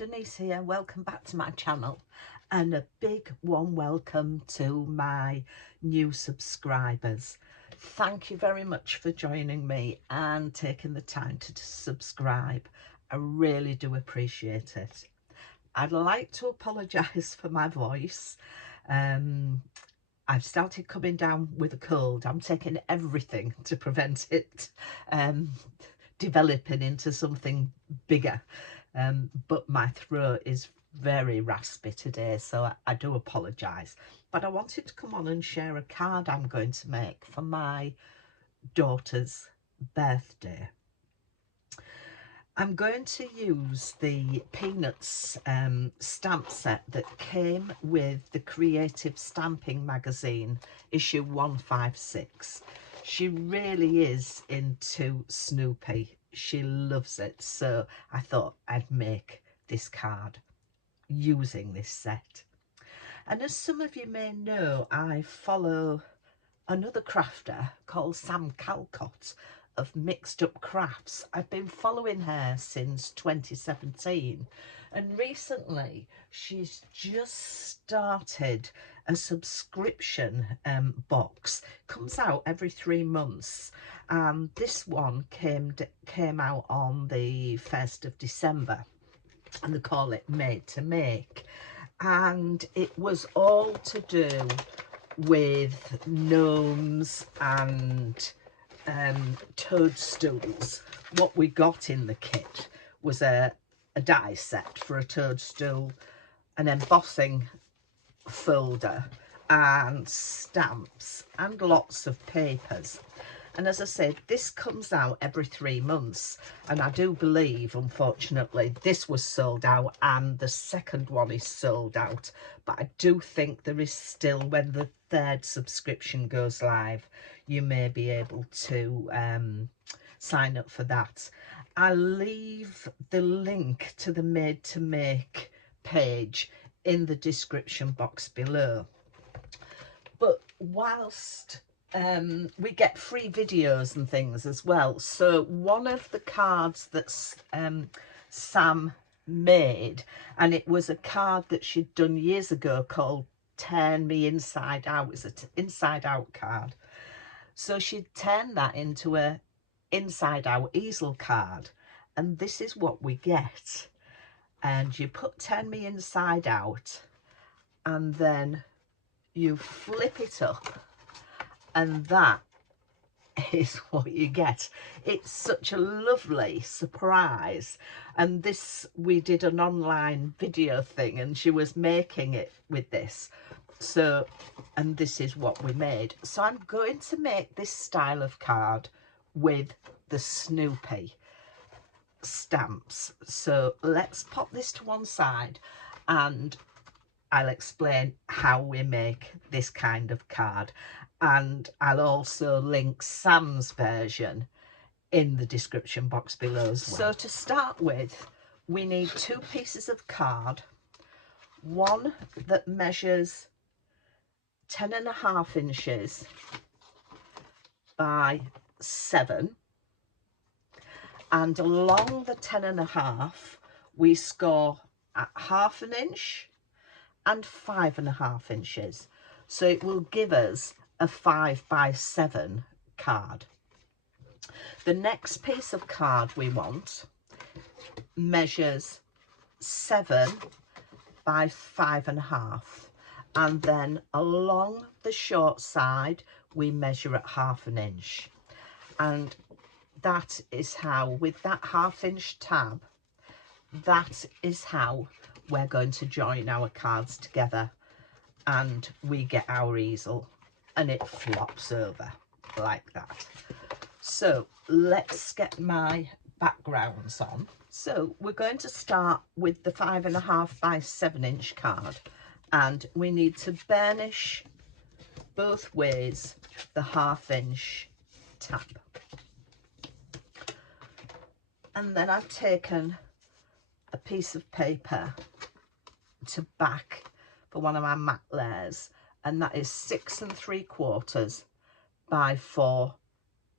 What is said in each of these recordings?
Denise here. Welcome back to my channel, and a big warm welcome to my new subscribers. Thank you very much for joining me and taking the time to subscribe. I really do appreciate it. I'd like to apologise for my voice. I've started coming down with a cold. I'm taking everything to prevent it developing into something bigger. But my throat is very raspy today, so I do apologise. But I wanted to come on and share a card I'm going to make for my daughter's birthday. I'm going to use the Peanuts stamp set that came with the Creative Stamping magazine, issue 156. She really is into Snoopy. She loves it, so I thought I'd make this card using this set. And as some of you may know, I follow another crafter called Sam Calcott of Mixed Up Crafts. I've been following her since 2017, and recently she's just started a subscription box. Comes out every 3 months, and this one came out on the 1st of December, and they call it Made to Make, and it was all to do with gnomes and toadstools. What we got in the kit was a die set for a toadstool, an embossing folder, and stamps, and lots of papers. And as I said, this comes out every 3 months, and I do believe, unfortunately, this was sold out and the second one is sold out. But I do think there is still, when the 3rd subscription goes live, you may be able to sign up for that. I'll leave the link to the Made to Make page in the description box below. But whilst we get free videos and things as well, so one of the cards that Sam made, and it was a card that she'd done years ago called Turn Me Inside Out. It's an inside out card, so she'd turned that into a inside out easel card, and this is what we get. And you put Turn Me Inside Out, and then you flip it up, and that is what you get. It's such a lovely surprise. And this, we did an online video thing, and she was making it with this, so, and this is what we made. So I'm going to make this style of card with the Snoopy stamps. So let's pop this to one side, and I'll explain how we make this kind of card, and I'll also link Sam's version in the description box below as well. So to start with, we need 2 pieces of card, one that measures 10.5 inches by 7, and along the 10.5 we score at 1/2 inch and 5.5 inches, so it will give us a 5 by 7 card. The next piece of card we want measures 7 by 5.5, and then along the short side we measure at 1/2 inch, and that is how, with that 1/2 inch tab, that is how we're going to join our cards together, and we get our easel, and it flops over like that. So let's get my backgrounds on. So we're going to start with the 5.5 by 7 inch card, and we need to burnish both ways the 1/2 inch tab. And then I've taken a piece of paper to back for one of my mat layers, and that is 6 3/4 by 4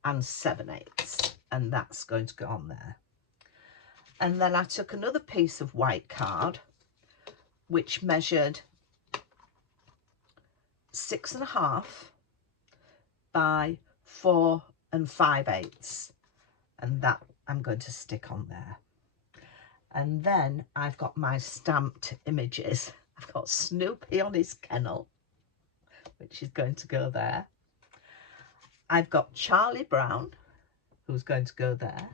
7/8, and that's going to go on there. And then I took another piece of white card which measured 6.5 by 4 5/8, and that I'm going to stick on there. And then I've got my stamped images. I've got Snoopy on his kennel, which is going to go there. I've got Charlie Brown, who's going to go there.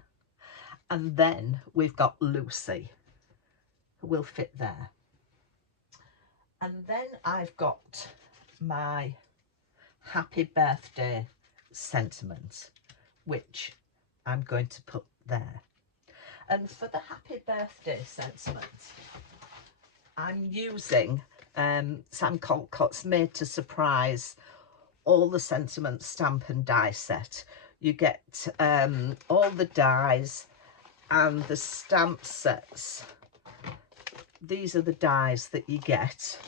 And then we've got Lucy, who will fit there. And then I've got my happy birthday sentiment, which I'm going to put there. And for the happy birthday sentiment, I'm using Sam Calcott's Made to Surprise all the sentiment stamp and die set. You get all the dies and the stamp sets. These are the dies that you get.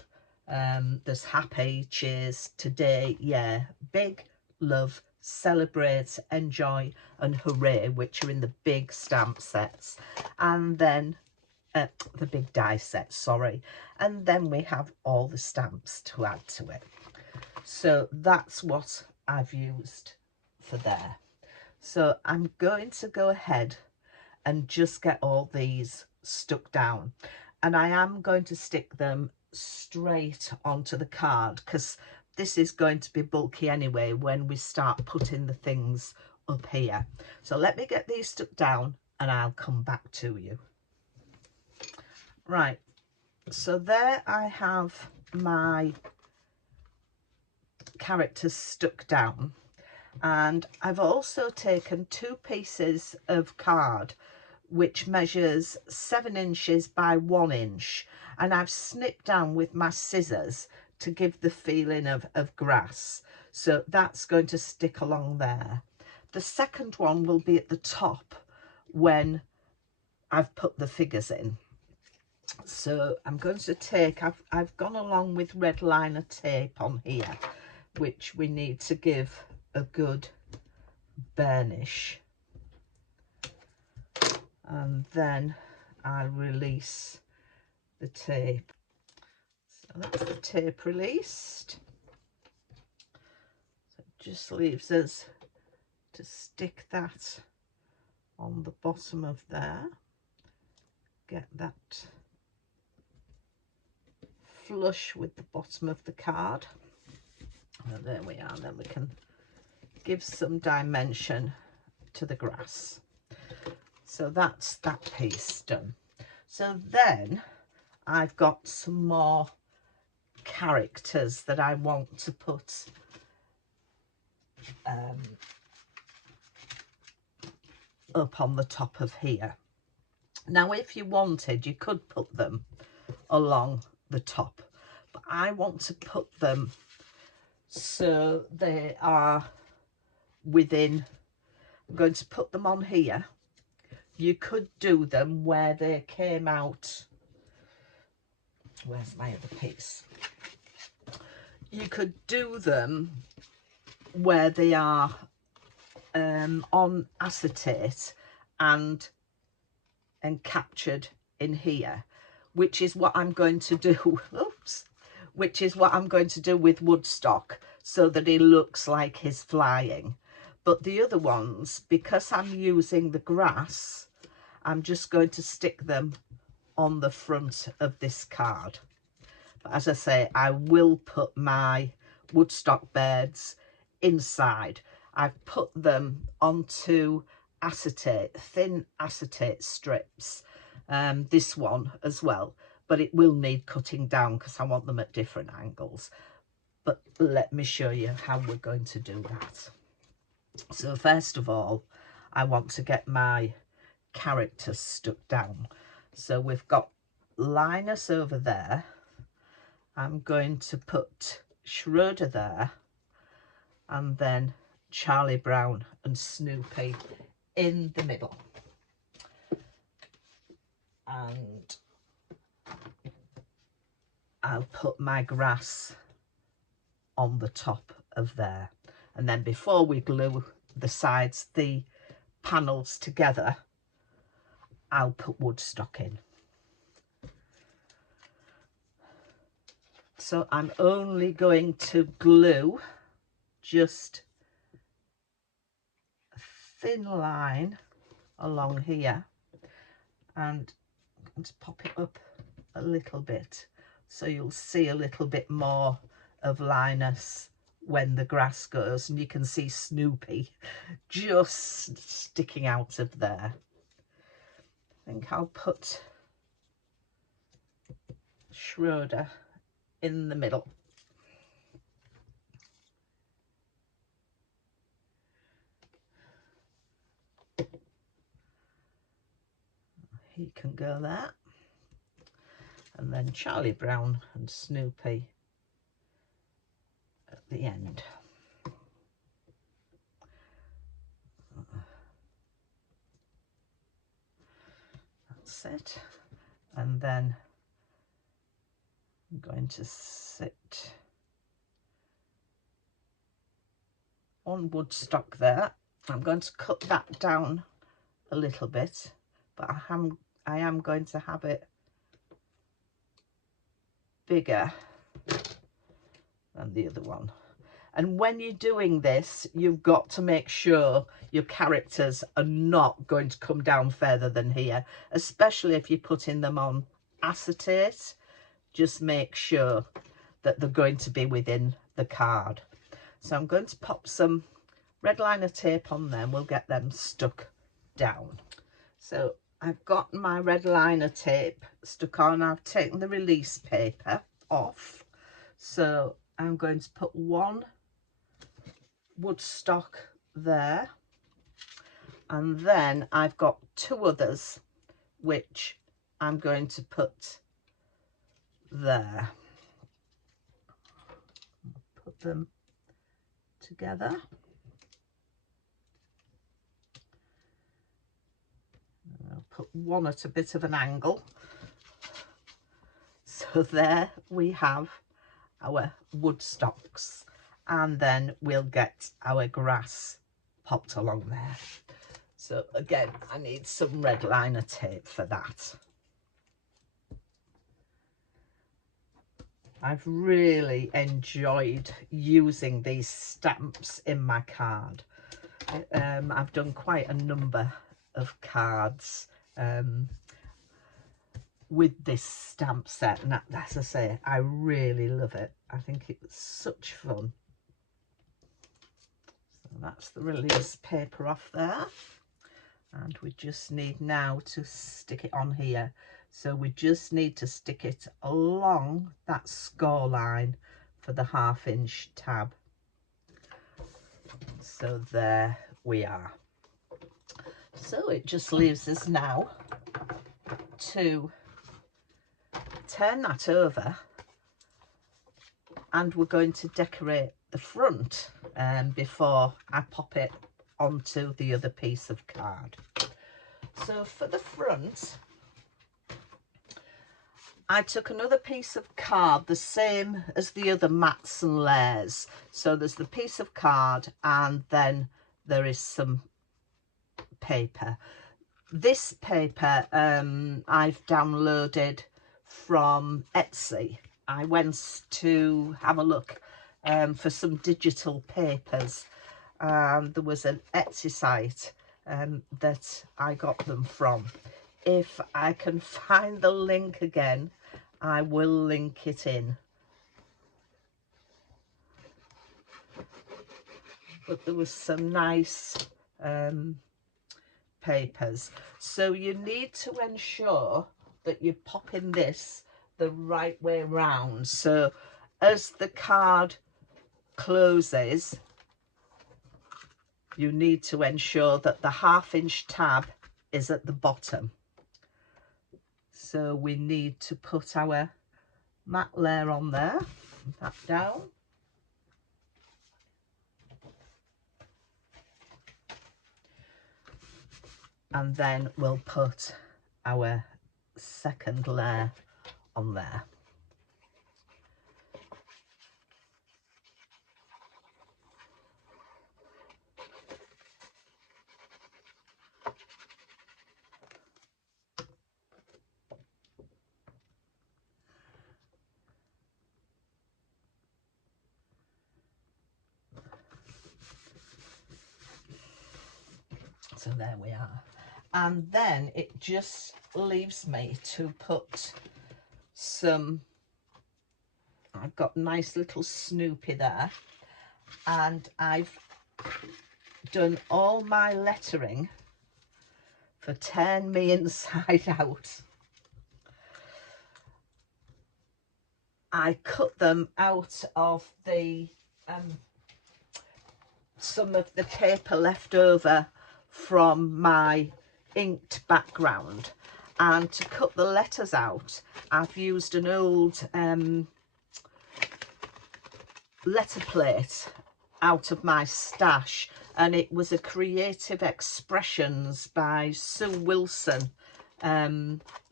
There's happy, cheers, today, yeah, big, love, celebrate, enjoy and hooray, which are in the big stamp sets, and then the big die set, sorry, and then we have all the stamps to add to it. So that's what I've used for there. So I'm going to go ahead and just get all these stuck down, and I am going to stick them straight onto the card because this is going to be bulky anyway when we start putting the things up here. So let me get these stuck down and I'll come back to you. Right, so there I have my characters stuck down, and I've also taken 2 pieces of card which measures 7 inches by 1 inch, and I've snipped down with my scissors to give the feeling of grass. So that's going to stick along there. The second one will be at the top when I've put the figures in. So I'm going to take, I've gone along with red liner tape on here, which we need to give a good burnish. And then I'll release the tape. So that's the tape released. So it just leaves us to stick that on the bottom of there. Get that flush with the bottom of the card. And there we are. Then we can give some dimension to the grass. So that's that piece done. So then I've got some more characters that I want to put up on the top of here. Now if you wanted, you could put them along the top, but I want to put them so they are within. I'm going to put them on here. You could do them where they came out. Where's my other piece? You could do them where they are on acetate and captured in here, which is what I'm going to do. Oops. Which is what I'm going to do with Woodstock, so that he looks like he's flying. But the other ones, because I'm using the grass, I'm just going to stick them on the front of this card. But as I say, I will put my Woodstock birds inside. I've put them onto acetate, thin acetate strips, this one as well, but it will need cutting down because I want them at different angles. But let me show you how we're going to do that. So first of all, I want to get my characters stuck down. So we've got Linus over there. I'm going to put Schroeder there, and then Charlie Brown and Snoopy in the middle. And I'll put my grass on the top of there. And then before we glue the sides, the panels together, I'll put woodstock in. So I'm only going to glue just a thin line along here, and I'm going to pop it up a little bit so you'll see a little bit more of Linus when the grass goes, and you can see Snoopy just sticking out of there. I think I'll put Schroeder in the middle. He can go there. And then Charlie Brown and Snoopy at the end. That's it. And then I'm going to sit on woodstock there. I'm going to cut that down a little bit, but I am going to have it bigger than the other one. And when you're doing this, you've got to make sure your characters are not going to come down further than here, especially if you're putting them on acetate. Just make sure that they're going to be within the card. So I'm going to pop some red liner tape on them. We'll get them stuck down. So I've got my red liner tape stuck on. I've taken the release paper off. So I'm going to put one woodstock there, and then I've got two others which I'm going to put there. Put them together. I'll put one at a bit of an angle. So there we have our woodstocks, and then we'll get our grass popped along there. So again, I need some red liner tape for that. I've really enjoyed using these stamps in my card. I've done quite a number of cards with this stamp set, and as I say, I really love it. I think it's such fun. So that's the release paper off there, and we just need now to stick it on here. So we just need to stick it along that score line for the 1/2 inch tab. So there we are. So it just leaves us now to turn that over, and we're going to decorate the front before I pop it onto the other piece of card. So for the front, I took another piece of card, the same as the other mats and layers. So there's the piece of card, and then there is some paper. This paper I've downloaded from Etsy. I went to have a look for some digital papers. There was an Etsy site that I got them from. If I can find the link again, I will link it in. But there was some nice papers. So you need to ensure that you're popping this the right way round. So as the card closes, you need to ensure that the 1/2 inch tab is at the bottom. So we need to put our matte layer on there, that down. And then we'll put our second layer on there. So there we are. And then it just leaves me to put some, I've got nice little Snoopy there, and I've done all my lettering for Turn Me Inside Out. I cut them out of the some of the paper left over from my inked background, and to cut the letters out I've used an old letter plate out of my stash, and it was a Creative Expressions by Sue Wilson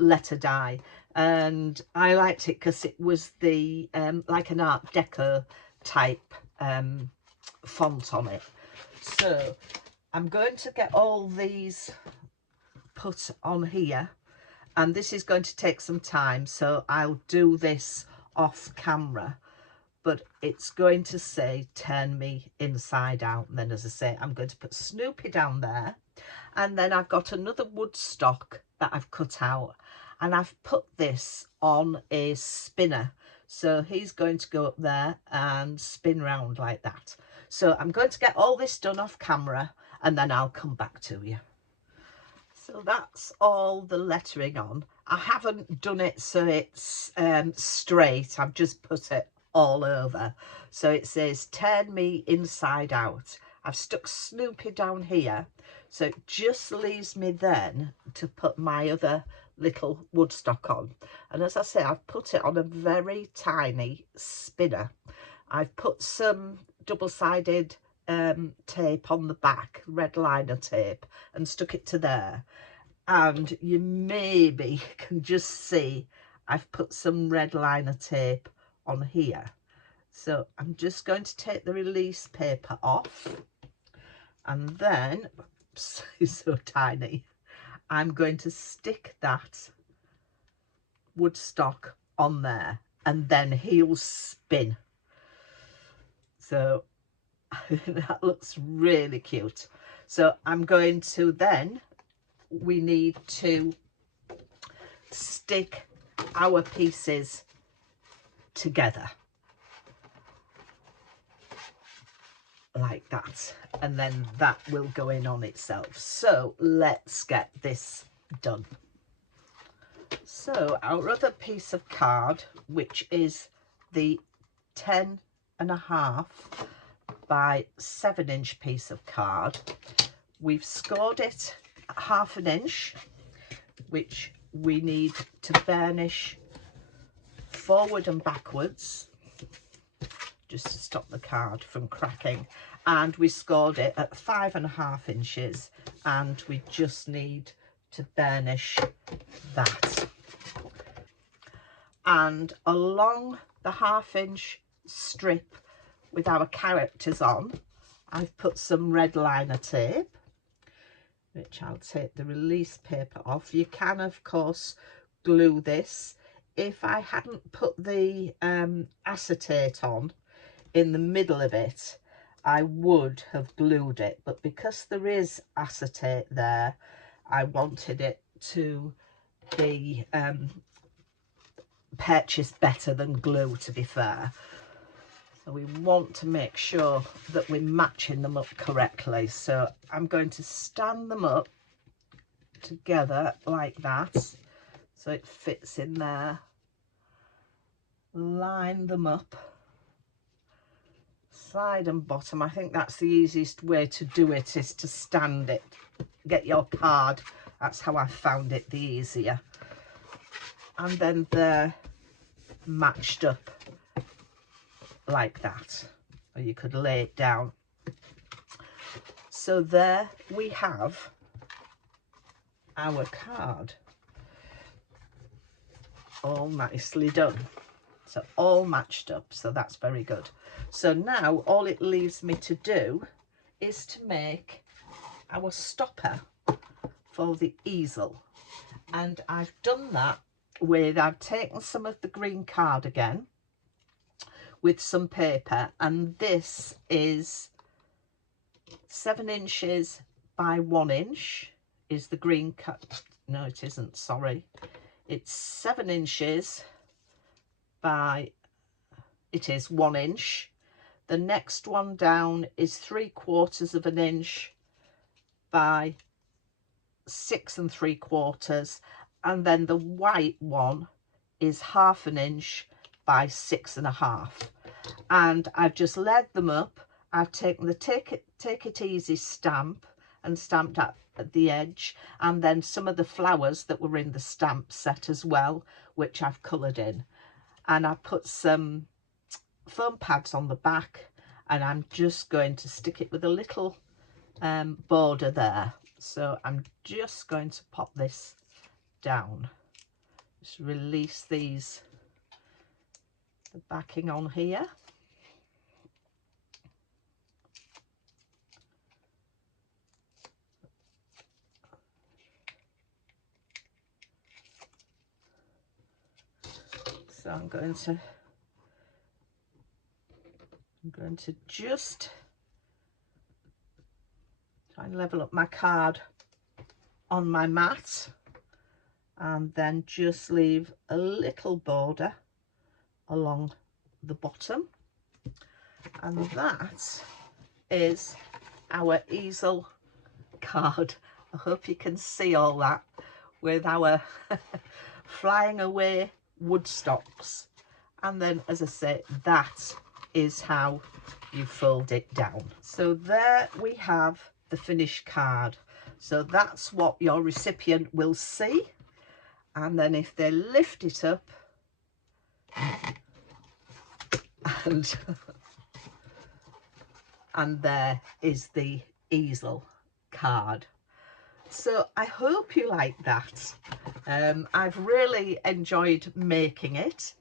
letter die, and I liked it because it was the like an Art Deco type font on it. So I'm going to get all these put on here, and this is going to take some time, so I'll do this off camera, but it's going to say Turn Me Inside Out. And then, as I say, I'm going to put Snoopy down there, and then I've got another woodstock that I've cut out, and I've put this on a spinner, so he's going to go up there and spin round like that. So I'm going to get all this done off camera, and then I'll come back to you. So that's all the lettering on. I haven't done it so it's straight, I've just put it all over. So it says Turn Me Inside Out. I've stuck Snoopy down here, so it just leaves me then to put my other little woodstock on. And as I say, I've put it on a very tiny spinner. I've put some double-sided tape on the back, red liner tape, and stuck it to there. And you maybe can just see I've put some red liner tape on here. So I'm just going to take the release paper off, and then, oops, it's so tiny, I'm going to stick that woodstock on there, and then he'll spin. So that looks really cute. So I'm going to then, we need to stick our pieces together like that, and then that will go in on itself. So let's get this done. So our other piece of card, which is the 10.5 by 7-inch piece of card, we've scored it 1/2 inch, which we need to burnish forward and backwards just to stop the card from cracking, and we scored it at 5.5 inches, and we just need to burnish that. And along the 1/2 inch strip with our characters on, I've put some red liner tape, which I'll take the release paper off. You can of course glue this. If I hadn't put the acetate on in the middle of it, I would have glued it, but because there is acetate there, I wanted it to be purchased better than glue, to be fair. So we want to make sure that we're matching them up correctly. So I'm going to stand them up together like that, so it fits in there. Line them up, side and bottom. I think that's the easiest way to do it, is to stand it. Get your card. That's how I found it the easier. And then they're matched up like that, or you could lay it down. So there we have our card, all nicely done. So all matched up, so that's very good. So now all it leaves me to do is to make our stopper for the easel, and I've done that with, I've taken some of the green card again with some paper, and this is 7 inches by 1 inch is the green cut. No, it isn't, sorry. It's 7 inches by, it is 1 inch. The next one down is 3/4 of an inch by 6 3/4, and then the white one is 1/2 inch by 6 1/2. And I've just laid them up. I've taken the take it easy stamp and stamped at the edge, and then some of the flowers that were in the stamp set as well, which I've coloured in. And I put some foam pads on the back, and I'm just going to stick it with a little border there. So I'm just going to pop this down, just release these, the backing on here. So I'm going to just try and level up my card on my mat, and then just leave a little border along the bottom, and that is our easel card. I hope you can see all that with our flying away woodstocks. And then, as I say, that is how you fold it down. So there we have the finished card. So that's what your recipient will see. And then if they lift it up, and there is the easel card. So I hope you like that. I've really enjoyed making it,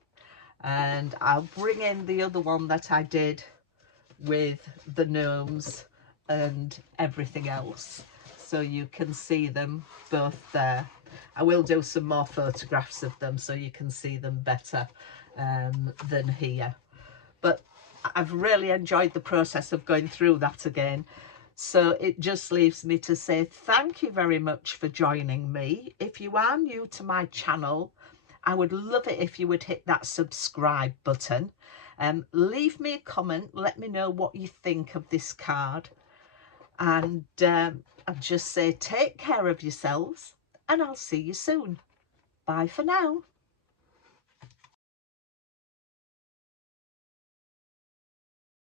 and I'll bring in the other one that I did with the gnomes and everything else, so you can see them both there. I will do some more photographs of them so you can see them better than here. But I've really enjoyed the process of going through that again. So it just leaves me to say thank you very much for joining me. If you are new to my channel, I would love it if you would hit that subscribe button. Leave me a comment, let me know what you think of this card. And I'll just say take care of yourselves, and I'll see you soon. Bye for now.